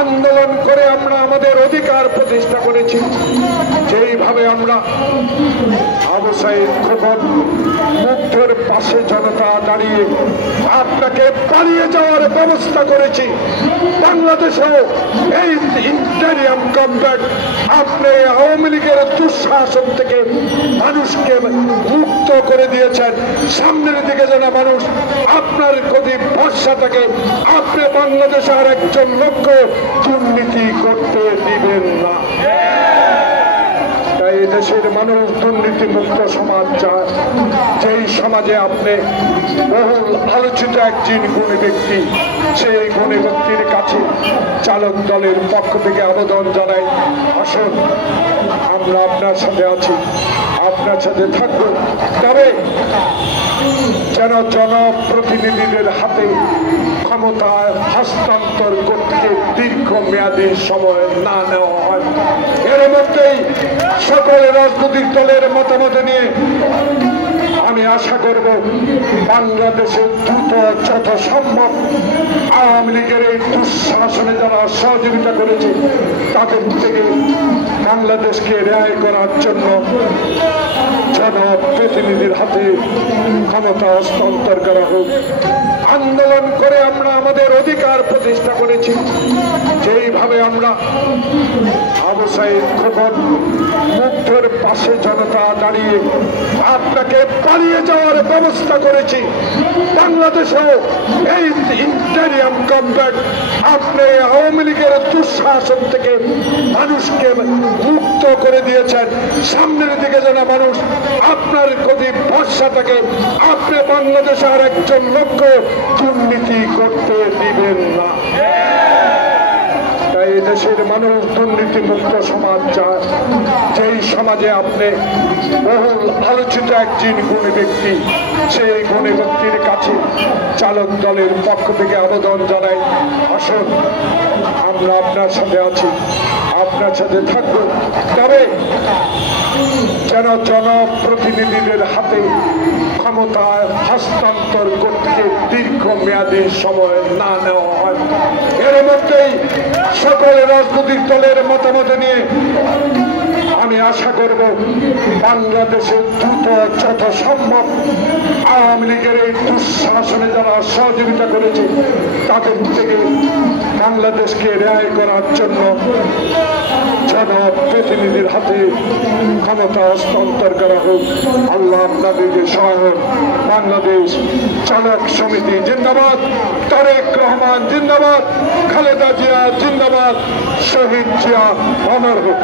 আন্দোলন করে আমরা আমাদের অধিকার প্রতিষ্ঠা করেছি। যেইভাবে আমরা আবু সাঈদ খোকন মুগ্ধের পাশে জনতা দাঁড়িয়ে আপনাকে পালিয়ে যাওয়ার ব্যবস্থা করেছি, বাংলাদেশেও এই ইন্টারিয়াম গভর্নমেন্ট আপনি আওয়ামী লীগের দুঃশাসন থেকে মানুষকে মুক্ত করে দিয়েছেন। সামনের দিকে যেন মানুষ আপনার প্রতি ভরসা থাকে, আপনি বাংলাদেশে আর একজন লোককে দুর্নীতি করতে দিবেন না। তাই দেশের মানুষ দুর্নীতি মুক্ত সমাজ চায়, যেই সমাজে আপনি বহুল আলোচিত একজন গুণী ব্যক্তি, সেই গুণী ব্যক্তির কাছে চালক দলের পক্ষ থেকে আবেদন জানাই, আসুন আমরা আপনার সাথে আছি, আপনার সাথে থাকবো, তবে যেন জনপ্রতিনিধিদের হাতে ক্ষমতা হস্তান্তর করতে দীর্ঘমেয়াদী সময় না নেওয়া হয়। এর মধ্যেই সকল রাজনৈতিক দলের মতামত নিয়ে আমি আশা করব বাংলাদেশে দ্রুত যত সম্ভব আওয়ামী লীগের এই দুঃশাসনে যারা সহযোগিতা করেছে তাদের থেকে বাংলাদেশকে রেহাই করার জন্য জনপ্রতিনিধির হাতে ক্ষমতা হস্তান্তর করা হোক। আন্দোলন করে আমরা আমাদের অধিকার প্রতিষ্ঠা করেছি। যেইভাবে আমরা আবু সাঈদ খোকন মুগ্ধের পাশে জনতা দাঁড়িয়ে আপনাকে পালিয়ে যাওয়ার ব্যবস্থা করেছি, বাংলাদেশেও এই ইন্টারিয়াম গভর্নমেন্ট আপনি আওয়ামী লীগের দুঃশাসন থেকে মানুষকে মুক্ত করে দিয়েছেন। সামনের দিকে যেন মানুষ আপনার প্রতি ভরসা থাকে, আপনি বাংলাদেশে আর একজন লোককে দুর্নীতি করতে দিবেন না। তাই দেশের মানুষ দুর্নীতি মুক্ত সমাজ চায়, যেই সমাজে আপনি বহুল আলোচিত একজন গুণী ব্যক্তি, সেই গুণী ব্যক্তির কাছে চালক দলের পক্ষ থেকে আবেদন জানাই, আসুন আমরা আপনার সাথে আছি, আপনার সাথে থাকবো, তবে যেন জনপ্রতিনিধিদের হাতে ক্ষমতা হস্তান্তর করতে দীর্ঘমেয়াদী সময় না নেওয়া হয়। এর মধ্যেই সকল রাজনৈতিক দলের মতামত নিয়ে আমি আশা করব বাংলাদেশে দ্রুত যত সম্ভব আওয়ামী লীগের এই দুঃশাসনে যারা সহযোগিতা করেছে তাদের থেকে বাংলাদেশকে রেহাই করার জন্য জনপ্রতিনিধির হাতে ক্ষমতা হস্তান্তর করা হোক। আল্লাহ আপনাদেরকে সহায়ক। বাংলাদেশ চালক সমিতি জিন্দাবাদ, তারেক রহমান জিন্দাবাদ, খালেদা জিয়া জিন্দাবাদ, শহীদ জিয়া অমর হোক।